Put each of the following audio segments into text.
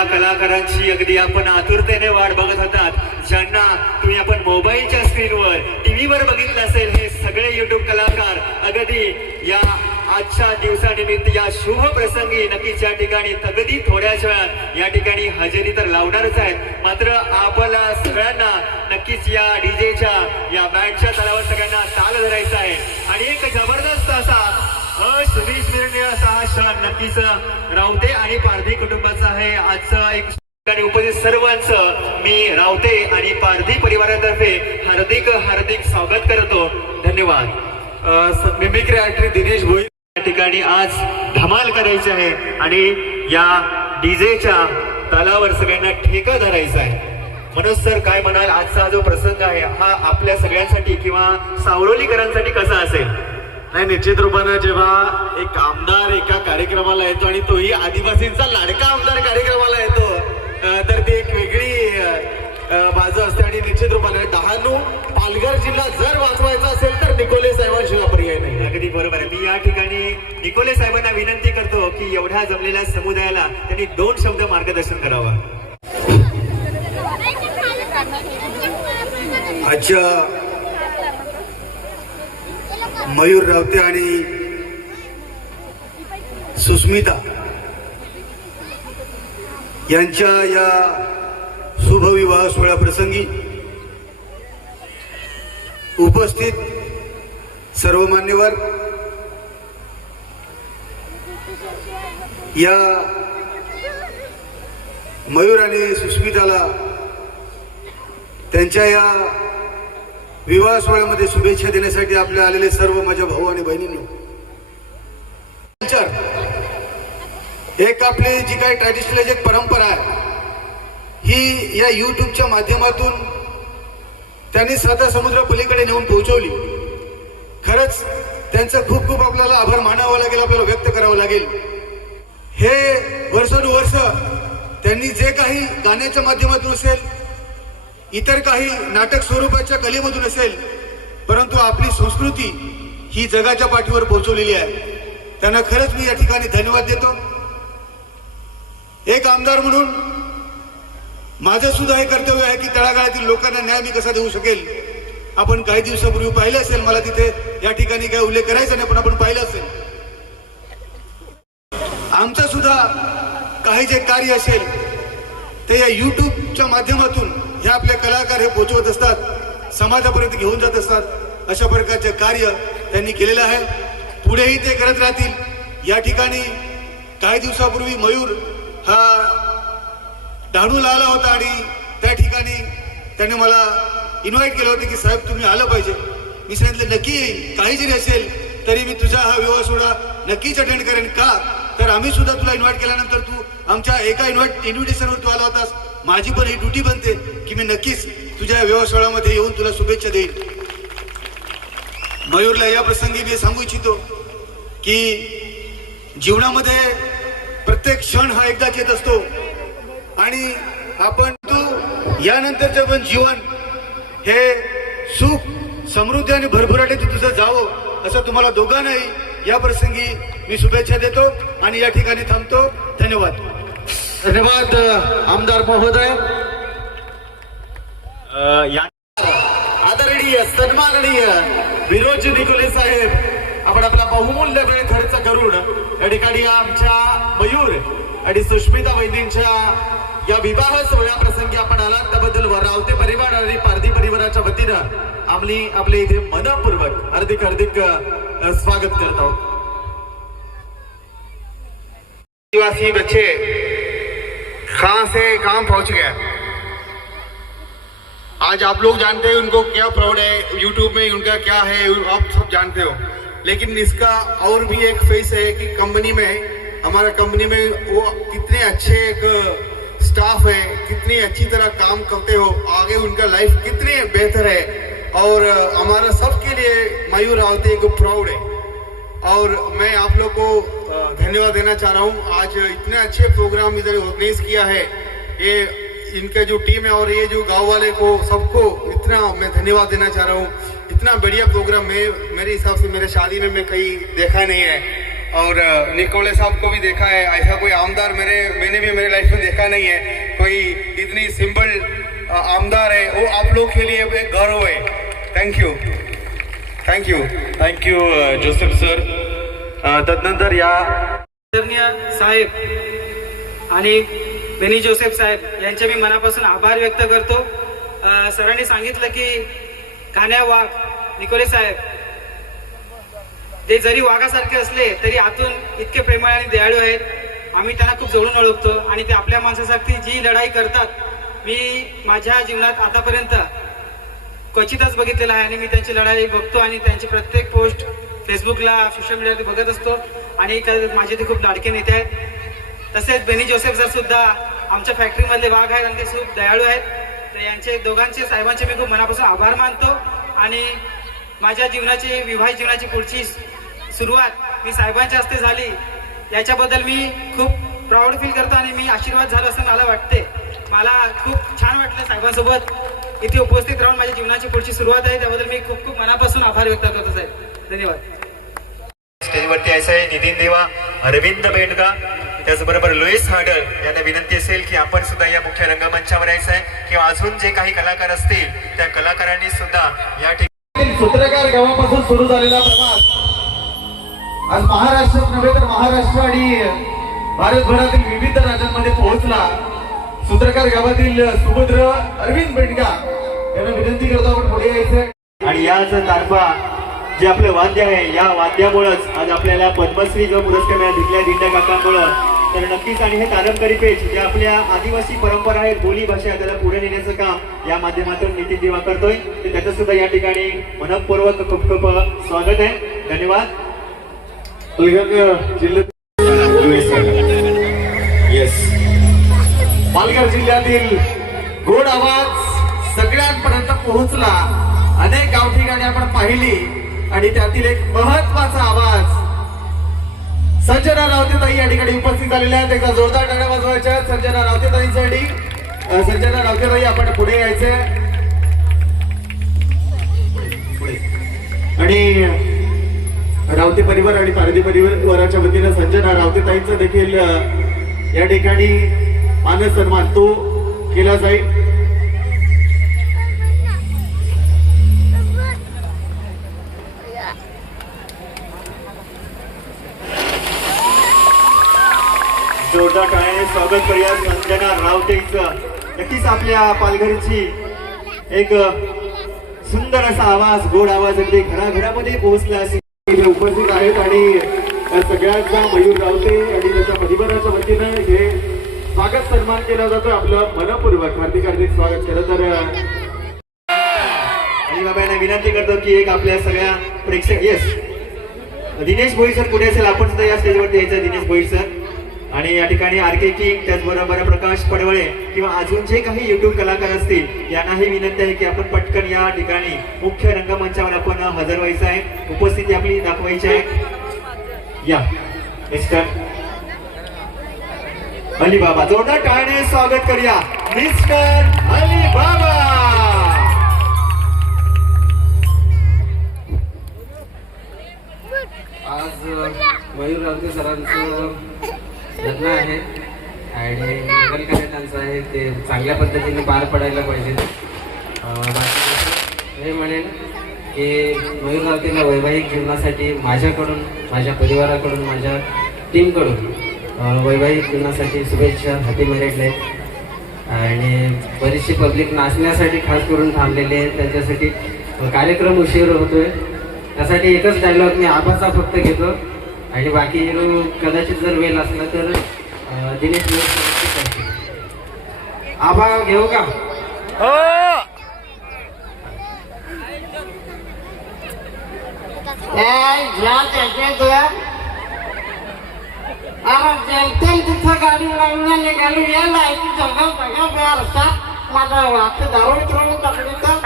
ज्या कलाकारांची अगदी आपण आतुरतेने वाट बघत होतात, ज्यांना तुम्ही आपण मोबाईलच्या स्क्रीनवर टीव्हीवर बघितलं असेल, हे सगळे युट्यूब कलाकार अगदी या आजच्या दिवसानिमित्त या शुभ प्रसंगी नक्कीच या ठिकाणी अगदी थोड्याच वेळात या ठिकाणी हजेरी तर लावणारच आहेत. मात्र आपल्या सगळ्यांना नक्कीच या डीजेच्या या बँडच्या तालावर सगळ्यांना ताल धरायचा आहे आणि एक जबरदस्त असा अविस्मरणीय असा हा क्षण नक्कीच रावते आणि पारधी कुटुंबाचा आहे. आजचा एक ठिकाणी उपस्थित सर्वांचं मी रावते आणि पारधी परिवारातर्फे हार्दिक हार्दिक स्वागत करतो. धन्यवाद. मिमिक्री आर्टिस्ट दिनेश भोईर या ठिकाणी आज धमाल करायची आहे आणि या डीजेच्या तालावर सगळ्यांना ठेका धरायचा आहे. मनोज सर काय म्हणाल, आजचा जो प्रसंग आहे हा आपल्या सगळ्यांसाठी किंवा सावरोलीकरांसाठी कसा असेल? नाही, निश्चित रूपानं जेव्हा एक आमदार एका कार्यक्रमाला येतो आणि तोही आदिवासींचा लाडका आमदार कार्यक्रमाला येतो, तर ती एक वेगळी बाजू असते. आणि निश्चित रूपाने डहाणू पालघर जिल्हा जर वाचवायचा असेल तर निकोले साहेबांशिवाय पर्याय नाही. अगदी बरोबर आहे. मी या ठिकाणी निकोले साहेबांना विनंती करतो की एवढ्या जमलेल्या समुदायाला त्यांनी 2 शब्द मार्गदर्शन करावं. आजच्या मयूर रावते आणि सुस्मिता यांच्या या शुभविवाह सोहळ्या प्रसंगी उपस्थित सर्व मान्यवर, या मयूर आणि सुस्मिताला त्यांच्या या विवाह सोहळ्यामध्ये शुभेच्छा देण्यासाठी आपल्या आलेले सर्व माझ्या भाऊ आणि बहिणींनो, एक आपली जी काही ट्रॅडिशनल एक परंपरा आहे ही या यूट्यूबच्या माध्यमातून त्यांनी साता समुद्र पलीकडे नेऊन पोहोचवली. खरंच त्यांचं खूप खूप आपल्याला आभार मानावं लागेल, आपल्याला व्यक्त करावं लागेल. हे वर्षानुवर्ष त्यांनी जे काही गाण्याच्या माध्यमातून असेल, इतर काही नाटक स्वरूपाच्या कलेमधून असेल, परंतु आपली संस्कृती ही जगाच्या पाठीवर पोहोचवलेली आहे. त्यांना खरंच मी या ठिकाणी धन्यवाद देतो. एक आमदार म्हणून माझं सुद्धा हे कर्तव्य आहे की तळागाळातील लोकांना न्याय मी कसा देऊ शकेल. आपण काही दिवसापूर्वी पाहिलं असेल, मला तिथे या ठिकाणी काय उल्लेख करायचा नाही, पण आपण पाहिलं असेल आमचं सुद्धा काही जे कार्य असेल ते या यूट्यूबच्या माध्यमातून हे आपले कलाकार हे पोहोचवत असतात, समाजापर्यंत घेऊन जात असतात. अशा प्रकारचे कार्य त्यांनी केलेलं आहे, पुढेही ते करत राहतील. या ठिकाणी काही दिवसापूर्वी मयूर हा डहाणूला आला होता आणि त्या ठिकाणी त्याने मला इन्व्हाइट केलं होतं की साहेब तुम्ही आलं पाहिजे. मी सांगितलं नक्की येईल, काही जरी असेल तरी मी तुझा हा विवाह सोहळा नक्कीच अटेंड करेन. का तर आम्ही सुद्धा तुला इन्व्हाइट केल्यानंतर तू आमच्या एका इन्व्हिटेशनवर तू आला होतास. माझी पण ही ड्युटी बनते की मी नक्कीच तुझ्या विवाह सोहळ्यामध्ये येऊन तुला शुभेच्छा देईन. मयूरला या प्रसंगी मी सांगू इच्छितो की जीवनामध्ये प्रत्येक क्षण हा एकदाच येत असतो आणि आपण तू यानंतरचं पण जीवन हे सुख समृद्धी आणि भरभराटीत तुझं जावं असं तुम्हाला दोघांनाही या प्रसंगी मी शुभेच्छा देतो आणि या ठिकाणी थांबतो. धन्यवाद. धन्यवाद आमदार महोदय. आदरणीय सन्माननीय विरोजी निकोले साहेब, आपण आपला बहुमूल्य वेळ खर्च करून या ठिकाणी आमच्या मयूर आणि सुष्मिता वैद्यांच्या या विवाह सोहळ्या प्रसंगी आपण आलात त्याबद्दल रावते परिवार आणि पारधी परिवाराच्या वतीनं आम्ही आपले इथे मनपूर्वक हार्दिक हार्दिक स्वागत करत आहोत. आदिवासी बच्चे कहां से कहां पहुंच गए. आज आप लोग जानते हैं उनको क्या प्राउड है, यूट्यूब में उनका क्या है आप सब जानते हो. लेकिन इसका और भी एक फेस है कि कंपनी में, हमारा कंपनी में वो कितने अच्छे एक स्टाफ है, कितनी अच्छी तरह काम करते हो, आगे उनका लाइफ कितनी बेहतर है और हमारा सबके लिए मयूर रावते को प्राउड है. और मैं आप लोग को धन्यवाद देना चाह रहा हूँ. आज इतने अच्छे प्रोग्राम इधर ऑर्गेनाइज किया है, ये इनका जो टीम है और ये जो गांव वाले को सबको इतना मैं धन्यवाद देना चाह रहा हूँ. इतना बढ़िया प्रोग्राम मैं मेरे हिसाब से मेरे शादी में मैं कहीं देखा नहीं है. और निकोले साहब को भी देखा है। ऐसा कोई आमदार मैंने भी मेरे लाइफ में देखा नहीं है। कोई इतनी सिंपल आमदार है, वो आप लोग के लिए एक गौरव है। Thank you thank you Joseph sir. तदनंतर या आदरणीय साहेब आणि बेनी जोसेफ साहेब यांचे मी मनापासून आभार व्यक्त करतो. सरांनी सांगितलं की कान्या वाघ निकोले साहेब ते जरी वाघासारखे असले तरी आतून इतके प्रेमळ आणि दयाळू आहेत. आम्ही त्यांना खूप जवळून ओळखतो आणि ते आपल्या माणसासाठी जी लढाई करतात मी माझ्या जीवनात आतापर्यंत क्वचितच बघितलेलं आहे आणि मी त्यांची लढाई बघतो आणि त्यांची प्रत्येक पोस्ट फेसबुकला सोशल मीडियावरती बघत असतो आणि माझे ते खूप लाडके नेते आहेत. तसेच बेनी जोसेफ सर सुद्धा आमच्या फॅक्टरीमधले वाघ आहेत आणि ते खूप दयाळू आहेत. तर यांचे दोघांचे साहेबांचे मी खूप मनापासून आभार मानतो आणि माझ्या जीवनाची विवाहित जीवनाची पुढची सुरुवात मी साहेबांच्या हस्ते झाली याच्याबद्दल मी खूप प्राऊड फील करतो आणि मी आशीर्वाद झालो असं मला वाटते. मला खूप छान वाटलं साहेबांसोबत इथे उपस्थित राहून माझ्या जीवनाची पुढची सुरुवात आहे त्याबद्दल मी खूप खूप मनापासून आभार व्यक्त करतो साहेब. धन्यवाद. स्टेजवरती यायचं आहे नितीन देवा, अरविंद बेंडगा, त्याचबरोबर लुईस हार्डर यांना विनंती असेल की आपण सुद्धा या मुख्य रंगमंचावर यायचं आहे किंवा अजून जे काही कलाकार असतील त्या कलाकारांनी सुद्धा या ठिकाणी सूत्रकार गावापासून सुरू झालेला प्रवास आज महाराष्ट्रात नव्हे तर महाराष्ट्र आणि भारतभरातील विविध राज्यांमध्ये पोहोचला. सूत्रकार गावातील सुभद्र अरविंद बेंडगा यांना विनंती करतो आपण पुढे यायचं आणि याच तारपा जे आपलं वाद्य आहे या वाद्यामुळेच आज आपल्याला पद्मश्री जो पुरस्कार मिळाला दिल्या दिंड्या काकांमुळं. तर नक्कीच आणि हे पारंपरिक पेच जे आपल्या आदिवासी परंपरा आहेत बोली भाषा त्याला पुढे नेण्याचं काम या माध्यमातून नितीन देवा करतोय. तर त्याचं सुद्धा या ठिकाणी मनपूर्वक खूप खूप स्वागत आहे. धन्यवाद. येस पालघर जिल्ह्यातील गोड आवाज सगळ्यांपर्यंत पोहोचला. अनेक गाव ठिकाणी आपण पाहिली आणि त्यातील एक महत्वाचा आवाज संजना रावतेताई या ठिकाणी उपस्थित झालेल्या आहेत. एकदा जोरदार टाळ्या वाजवायच्या आहेत संजना रावतेताईंसाठी. संजना रावतेताई आपण पुढे यायचे आणि रावते परिवार आणि पारधी परिवाराच्या वतीने संजना रावतेताईंचं देखील या ठिकाणी मान सन्मान तो केला जाईल. जोरदार टाळ्याने स्वागत करूया संजना रावतेचं. नक्कीच आपल्या पालघरची एक सुंदर असा आवाज गोड आवाज अगदी घराघरामध्ये पोहोचला असेल उपस्थित आहेत आणि सगळ्यांचा मयूर रावते आणि त्याच्या परिवाराच्या वतीनं हे स्वागत सन्मान केला जातो. आपलं मनपूर्वक हार्दिक हार्दिक स्वागत केलं. तर आणि बाबा यांना विनंती करतो की एक आपल्या सगळ्या प्रेक्षक येस दिनेश भोई सर पुढे असेल आपण सुद्धा या स्टेजवरती यायचं. दिनेश भोई सर आणि या ठिकाणी आर के किंग त्याचबरोबर प्रकाश पडवळे किंवा अजून जे काही युट्यूब कलाकार असतील यांनाही विनंती आहे की आपण पटकन या ठिकाणी मुख्य रंगमंचावर आपण हजर व्हायचं आहे. उपस्थिती आपली दाखवायची आहे. या मिस्टर अली बाबा जोरदार टाळ्याने स्वागत करूया मिस्टर अली बाबा. आज मयूर रावते सरांचं लग्न आहे आणि लग्न त्यांचं आहे ते चांगल्या पद्धतीने पार पडायला पाहिजे. हे म्हणेन की मयूर रावतेला वैवाहिक जीवनासाठी माझ्याकडून माझ्या परिवाराकडून माझ्या टीमकडून वैवाहिक जीवनासाठी शुभेच्छा. Happy married life. आणि बरीचशी पब्लिक नाचण्यासाठी खास करून थांबलेली आहे. त्यांच्यासाठी कार्यक्रम उशीर होतोय त्यासाठी एकच डायलॉग मी आभाचा फक्त घेतो आणि बाकी कदाचित जर वेळ असला तर दिनेश आभा घेऊ का? तिथं गाडी लावून निघाली या लायची जंगल सगळं रस्त्यात माझा वाटतं दारू उतरवून टाकली तर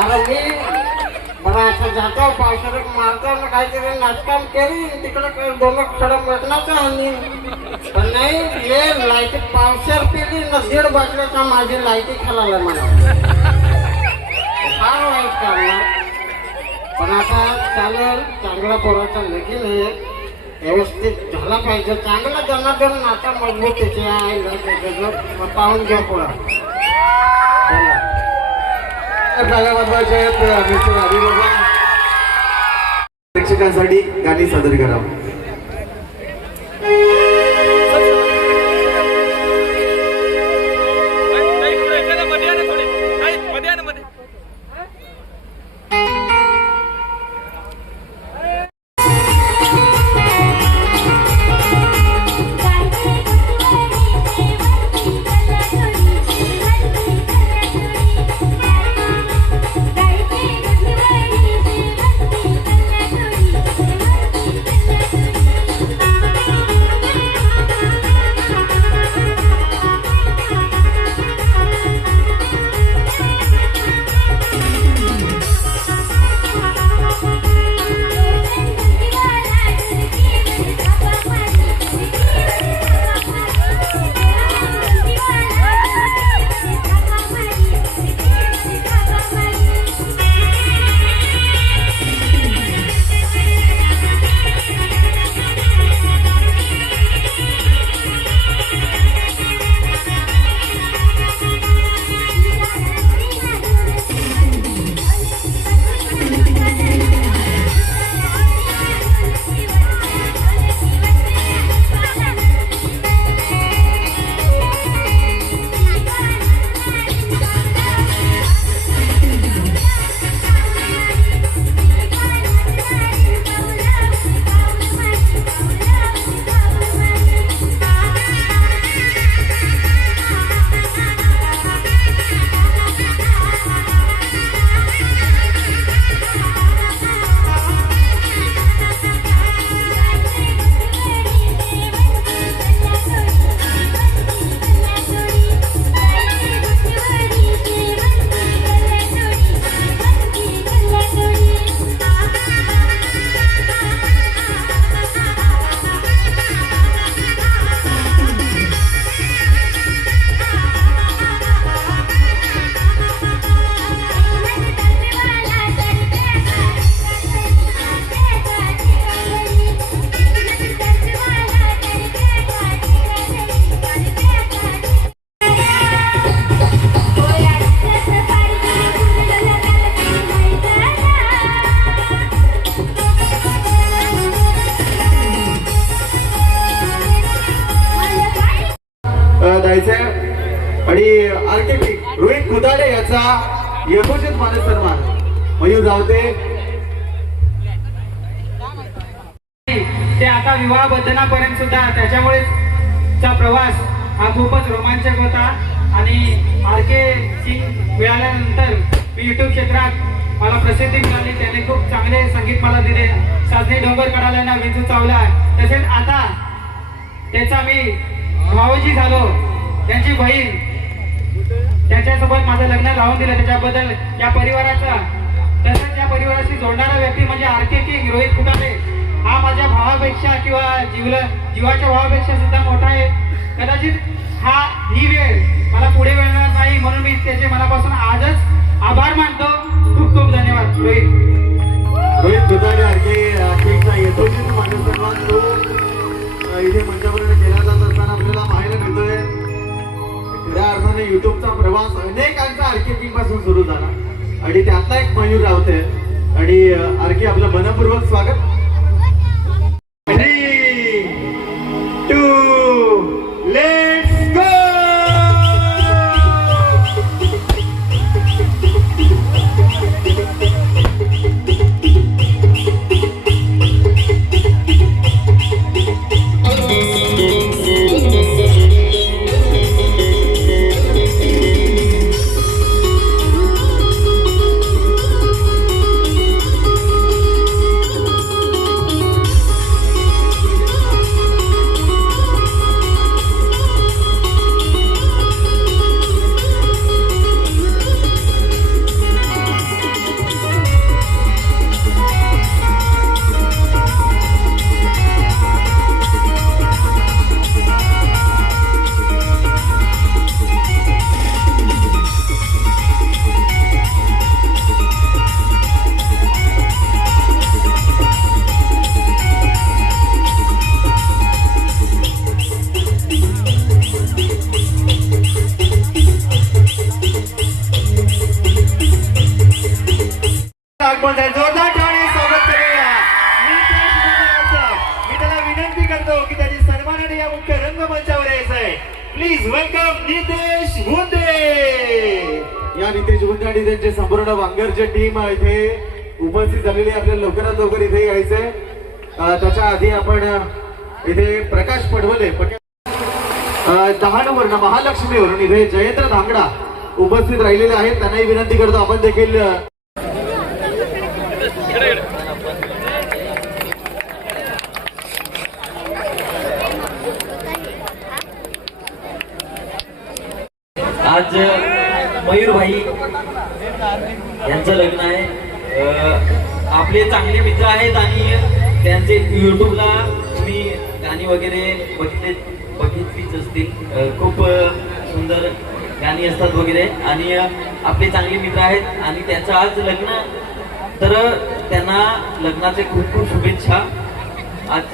अरे मी बरं असं जातो पावसाळ्यात मारतो काहीतरी नाचकाम केली तिकडे दोन खडक भेटण्याचं आणि पण नाही हे लाईटी पावसाळ्यात पेली ना 1.5 बाटल्याचा माझी लाईटी खालायला मला फार वाईट करणार. पण आता चालेल, चांगला पोराचा लगीन आहे, व्यवस्थित झाला पाहिजे, चांगला जनार्दन नाता मजबूत त्याची आहे, पाहून घ्या पोरा. महत्वाचे आहेत मिस्टर आदिबाबा. प्रेक्षकांसाठी गाणी सादर करा. जायचंय आणि आर्किटेक्ट रोहित खुदाडे याचा यथोचित मान सन्मान मयूर रावते. ते आता विवाह बंधनापर्यंत सुद्धा त्याच्यामुळेचा प्रवास हा खूपच रोमांचक होता आणि आर.के. सिंग मिळाल्यानंतर मी युट्यूब क्षेत्रात मला प्रसिद्धी मिळाली. त्याने खूप चांगले संगीत मला दिले. साजरी डोंगर कडाल्यांना विंचू चावला. तसेच आता त्याचा मी भावजी झालो. त्यांची बहीण त्याच्यासोबत माझं लग्न लावून दिलं. त्याच्याबद्दल या परिवाराचा तसंच या परिवाराशी जोडणारा व्यक्ती म्हणजे आर.के. किंग रोहित खुदाडे हा माझ्या भावापेक्षा किंवा जीवाच्या भावापेक्षा सुद्धा मोठा आहे. कदाचित ही वेळ मला पुढे मिळणार नाही म्हणून मी त्याचे मनापासून आजच आभार मानतो. खूप खूप धन्यवाद. रोहित खुदाडे आर.के. यथोचित मानसन्मान तो इथे मंचापर्यंत केला जात असताना आपल्याला पाहायला मिळतोय. खऱ्या अर्थाने युट्यूबचा प्रवास अनेकांचा आर.के. किंग पासून सुरू झाला आणि त्यातला एक मयूर रावते आणि आर.के. आपलं मनपूर्वक स्वागत. 3, 2, let's go. वेलकम नितेश भुंदे. या नितेश भुंदे आणि त्यांचे संपूर्ण वांगरची टीम इथे उपस्थित झालेली आहे. आपल्याला लवकरात लवकर इथे यायचंय. त्याच्या आधी आपण इथे प्रकाश पडवले डहाणूवरून महालक्ष्मीवरून इथे जयेंद्र धांगडा उपस्थित राहिलेले आहेत. त्यांनाही विनंती करतो आपण देखील आज मयूरभाई यांचं लग्न आहे. आपले चांगले मित्र आहेत आणि त्यांचे युट्यूबला तुम्ही गाणी वगैरे बघितलीच असतील. खूप सुंदर गाणी असतात वगैरे आणि आपले चांगले मित्र आहेत आणि त्यांचं आज लग्न. तर त्यांना लग्नाचे खूप खूप शुभेच्छा. आज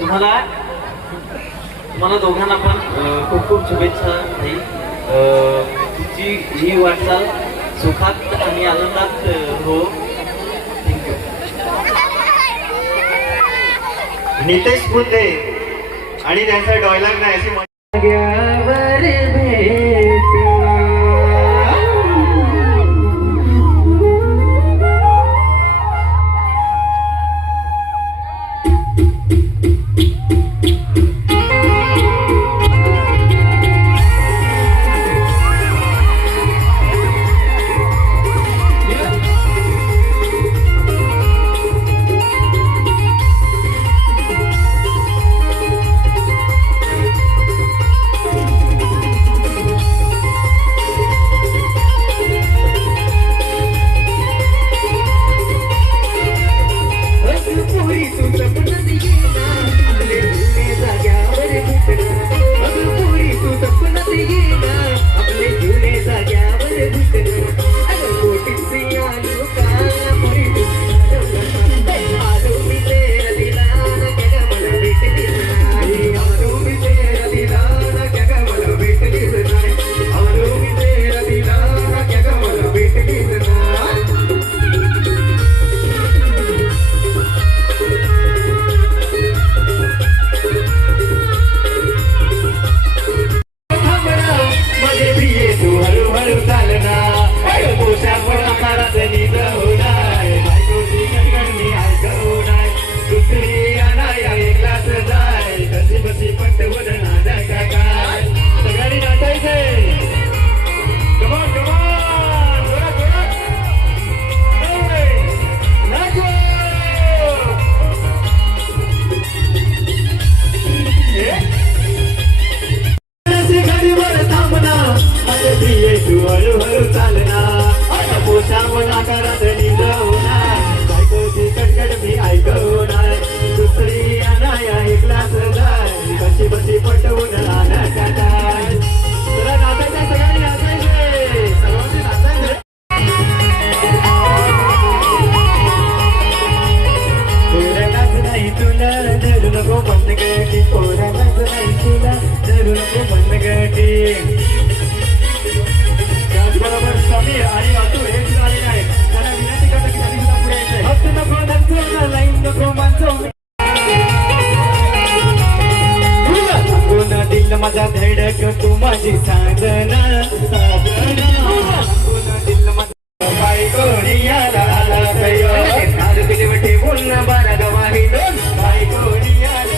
तुम्हाला दोघांना पण खूप खूप शुभेच्छा ताई. तुमची ही वाटचाल सुखात आणि आनंदात हो. थँक्यू. नितेश भुंदे आणि त्यांचा डायलॉग नाही अशी त्याचबरोबर समीर आणि अतुल हे सुद्धा आलेले आहेत. त्यांना विनंती करतो की त्यांनी सुद्धा पुढे यायचंय. हस्त नको नंतर लाईन नको माणसं दिल माझा धडक तू माझी साधना दिल माझा बायकोणियाला आला बोलणं बारा गवाही बायकोणियाला